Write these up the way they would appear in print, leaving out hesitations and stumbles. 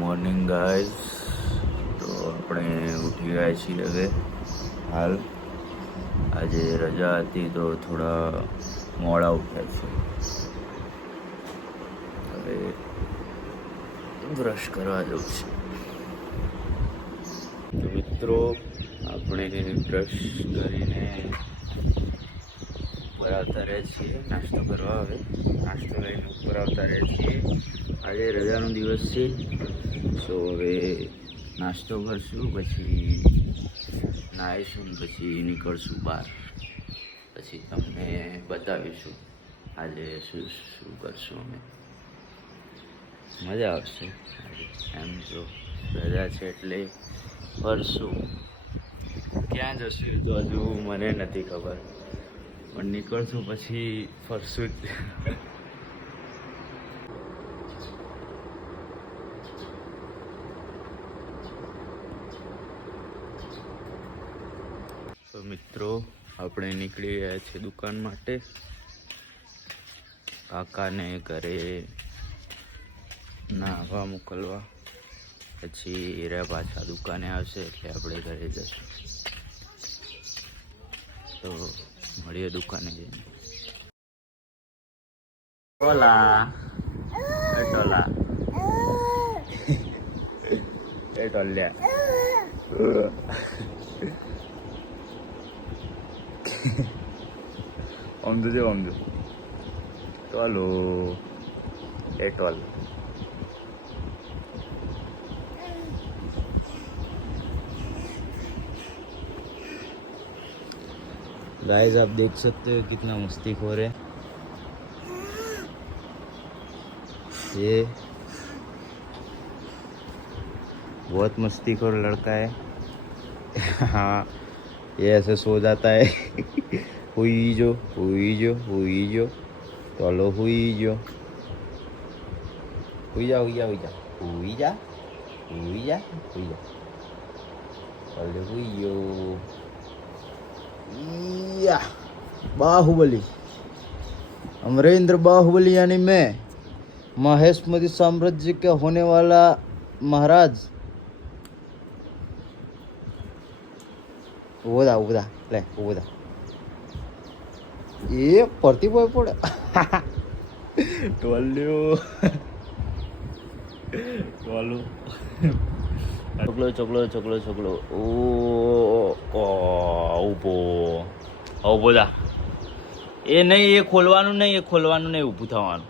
Morning guys. તો આપણે ઉઠી ગયા છીએ હવે હાલ. આજે રજા હતી તો થોડા મોડા ઉઠ્યા છે. હવે બ્રશ કરવા જવું છે. તો મિત્રો આપણે બ્રશ કરીને ઉપર આવતા રહે છીએ નાસ્તો કરવા. હવે નાસ્તો લઈને ઉપર આવતા રહે છીએ. આજે રજાનો દિવસ છે, સો હવે નાસ્તો કરશું, પછી નાહીશું, પછી નીકળશું બહાર. પછી તમને બતાવીશું આજે શું શું કરશું અમે. મજા આવશે. એમ તો રજા છે એટલે ફરશું. ક્યાં જશું તો હજુ મને નથી ખબર, પણ નીકળશું પછી ફરશું જ. તો મિત્રો આપણે નીકળી ગયા છીએ દુકાન માટે. કાકાને ઘરે નાહવા મોકલવા, પછી એરા પાછા દુકાને આવશે એટલે આપણે ઘરે જશું. તો મળીએ દુકાને જઈને. ટોલા ટોલા એ ટોલ્યા ઓમદો છે ઓમદો ટોલો એ टॉल. गाइस आप देख सकते हो कितना मस्तीखोर है ये. बहुत मस्तीखोर लड़का है. हाँ, ये ऐसे सो जाता है. हुई जो टोलो हुई जा टोलो हुई जो. बाहुबली, अमरेंद्र बाहुबली यानी मैं, महेशमती साम्राज्य के होने वाला महाराज. उबदा ले उबदा ये परती बोय पड़े. टोल्यो टोलो ચોકલો ઓ ઊભો ઊભો થા. એ નહીં, એ ખોલવાનું નહીં, ઊભું થવાનું.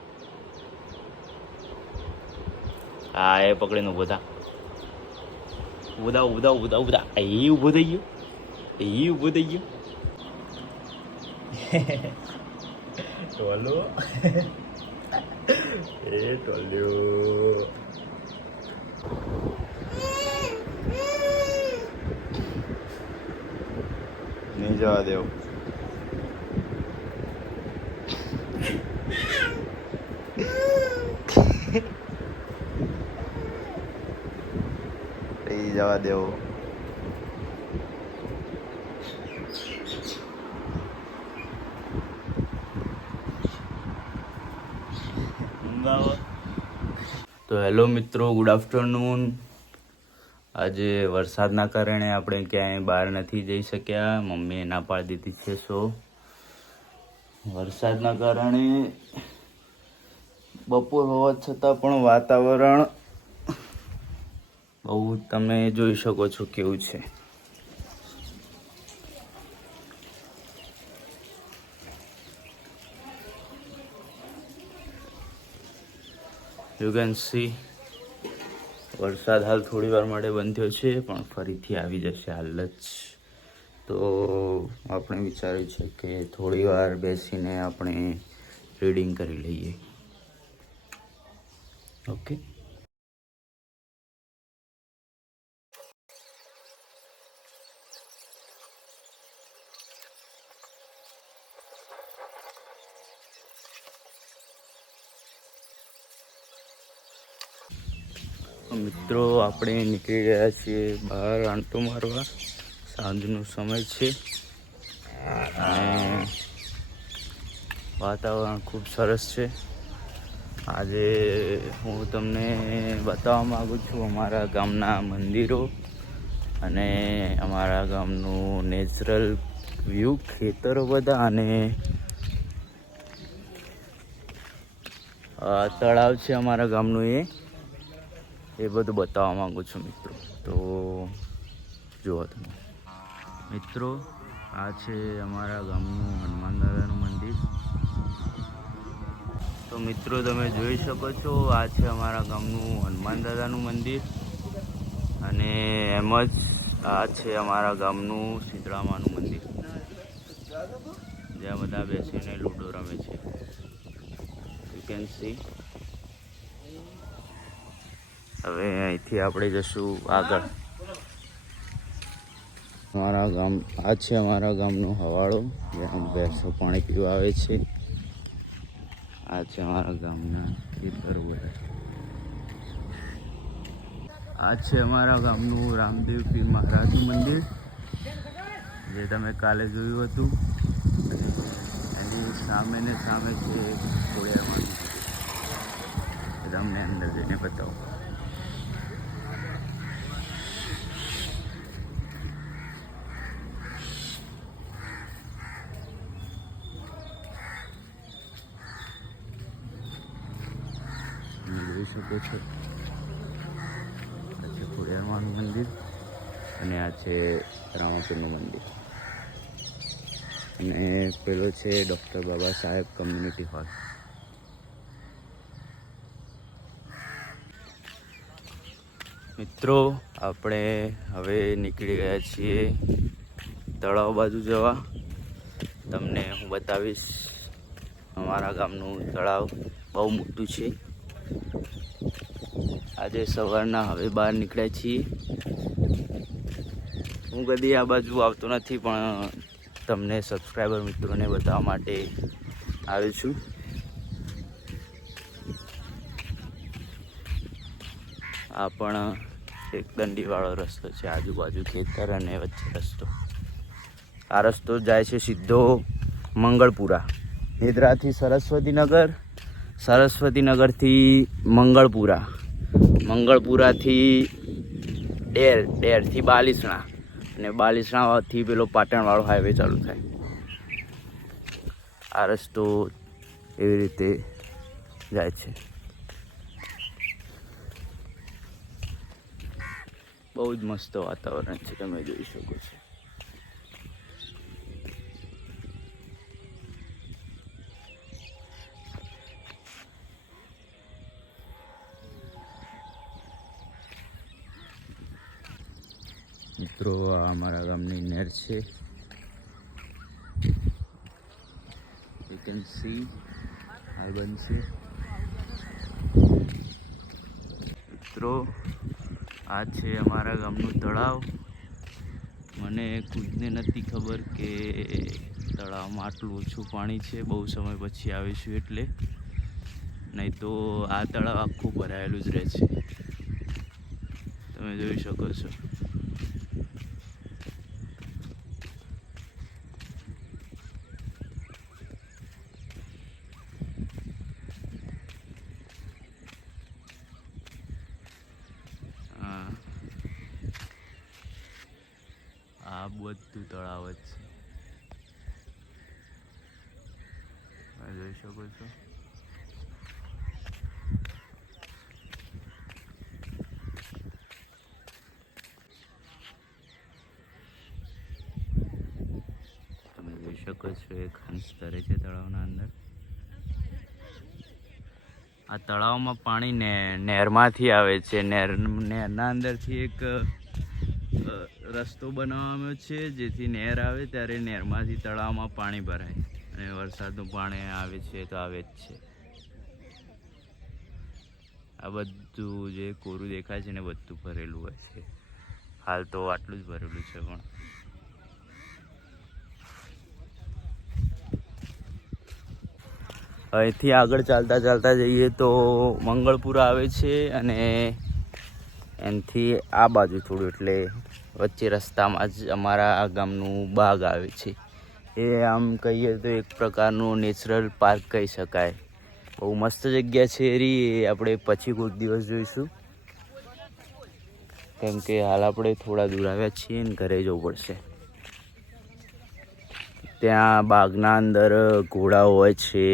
હા, એ પકડીને ઊભો થા. ઊભો થા. એ ઊભો થઈ ગયો. ટોલો એ ટોલ્યો. नहीं जवा दे. जवा दे. તો હેલો મિત્રો, ગુડ આફ્ટરનૂન. આજે વરસાદના કારણે આપણે ક્યાંય બહાર નથી જઈ શક્યા. મમ્મીએ ના પાડી દીધી છે. સો વરસાદના કારણે બપોર હોવા છતાં પણ વાતાવરણ બહુ તમે જોઈ શકો છો કેવું છે. યુ કેન સી વરસાદ હાલ થોડી વાર માટે બંધ થયો છે, પણ ફરીથી આવી જશે હાલ જ. તો આપણે વિચાર્યું છે કે થોડી વાર બેસીને આપણે રીડિંગ કરી લઈએ. ઓકે. મિત્રો આપણે નીકળી ગયા છીએ બહાર આંટો મારવા. સાંજનો સમય છે અને વાતાવરણ ખૂબ સરસ છે. આજે હું તમને બતાવવા માગું છું અમારા ગામના મંદિરો અને અમારા ગામનું નેચરલ વ્યૂ, ખેતરો બધા અને તળાવ છે અમારા ગામનું, એ બધું બતાવવા માગું છું મિત્રો. તો જુઓ તમે મિત્રો, આ છે અમારા ગામનું હનુમાન દાદાનું મંદિર. તો મિત્રો તમે જોઈ શકો છો, આ છે અમારા ગામનું હનુમાન દાદાનું મંદિર અને એમ જ આ છે અમારા ગામનું શીતળામાનું મંદિર, જ્યાં બધા બેસીને લૂડો રમે છે. You can see. હવે અહીંથી આપણે જશું આગળ. આ છે અમારા ગામનો હવાડો, જ્યાં ભેંસો પાણી પીવા આવે છે. આ છે અમારા ગામના ખેતરો બધા. આ છે અમારા ગામનું રામદેવ પીર મહારાજનું મંદિર, જે તમે કાલે જોયું હતું. એની સામે ને સામે છે ખોડિયારમાંનું મંદિર. તમને અંદર જઈને બતાવો. જોઈ શકો છો, આ છે ખોડિયારમાંનું મંદિર અને આ છે રામાપીરનું મંદિર અને પેલો છે doctor Baba Saheb community hall. મિત્રો, આપણે હવે નીકળી ગયા છીએ તળાવ બાજુ જવા. તમને હું બતાવીશ. અમારા ગામનું તળાવ બહુ મોટું છે. આજે સવારના હવે બહાર નીકળ્યા છીએ. હું કદી આ બાજુ આવતો નથી, પણ તમને સબસ્ક્રાઈબર મિત્રોને બતાવવા માટે આવ્યો છું. આ પણ એક દંડીવાળો રસ્તો છે, આજુબાજુ ખેતર અને વચ્ચે રસ્તો. આ રસ્તો જાય છે સીધો મંગળપુરા, નિદ્રાથી સરસ્વતીનગર, સરસ્વતીનગરથી મંગળપુરા, મંગળપુરાથી ડેરથી બાલીસણા અને બાલીસણાથી પેલો પાટણવાળો હાઈવે ચાલુ થાય. આ રસ્તો એવી રીતે જાય છે. બહુ જ મસ્ત વાતાવરણ છે, તમે જોઈ શકો છો. મિત્રો, આ અમારા ગામની નહેર છે. યુ કેન સી આ બંધ છે. મિત્રો, આ છે અમારા ગામનું તળાવ. મને ખુદને નથી ખબર કે તળાવમાં આટલું ઓછું પાણી છે. બહુ સમય પછી આવીશું એટલે, નહીં તો આ તળાવ આખું ભરાયેલું જ રહે છે. તમે જોઈ શકો છો. આ બધું તળાવ જ છે, તમે જોઈ શકો છો. તમે જોઈ શકો છો, એક હંસ તરે છે તળાવના અંદર. આ તળાવમાં પાણી નહેરમાંથી આવે છે. નહેરના અંદરથી એક રસ્તો બનાવવામાં છે, જેથી નહેર આવે ત્યારે નહેરમાંથી તળાવમાં પાણી ભરાય અને વરસાદનું પાણી આવે છે તો આવે જ છે. આ બધું જે કોરું દેખાય છે ને બધું ભરેલું હોય છે. હાલ તો આટલું જ ભરેલું છે, પણ અહીંથી આગળ ચાલતા ચાલતા જઈએ તો મંગળપુરા આવે છે અને એનાથી આ બાજુ થોડું, એટલે વચ્ચે રસ્તામાં જ અમારા આ ગામનું બાગ આવે છે. એ આમ કહીએ તો એક પ્રકારનું નેચરલ પાર્ક કહી શકાય. બહુ મસ્ત જગ્યા છે એરી, એ આપણે પછી કોઈક દિવસ જોઈશું, કેમ કે હાલ આપણે થોડા દૂર આવ્યા છીએ ને ઘરે જવું પડશે. ત્યાં બાગના અંદર ઘોડા હોય છે,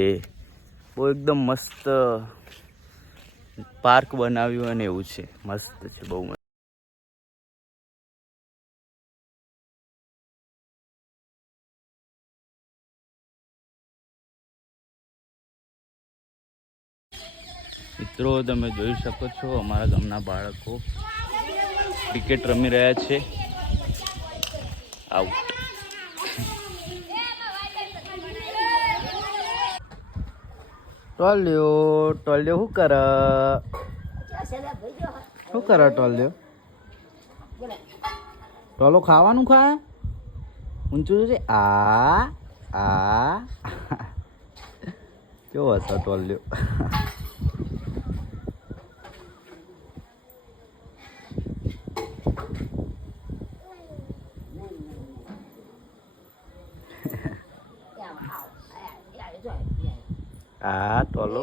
બહુ એકદમ મસ્ત પાર્ક બનાવ્યું અને એવું છે, મસ્ત છે, બહુ મસ્ત. મિત્રો તમે જોઈ શકો છો અમારા ગામના બાળકો ક્રિકેટ રમી રહ્યા છે. આઉટ. ટોલ્યો ટોલ્યો શું કરે? શું કરે ટોલ્યો? ટોલો ખાવાનું ખાય ઊંચું છે. આ કેવો હતો ટોલ્યો? આ ટોલો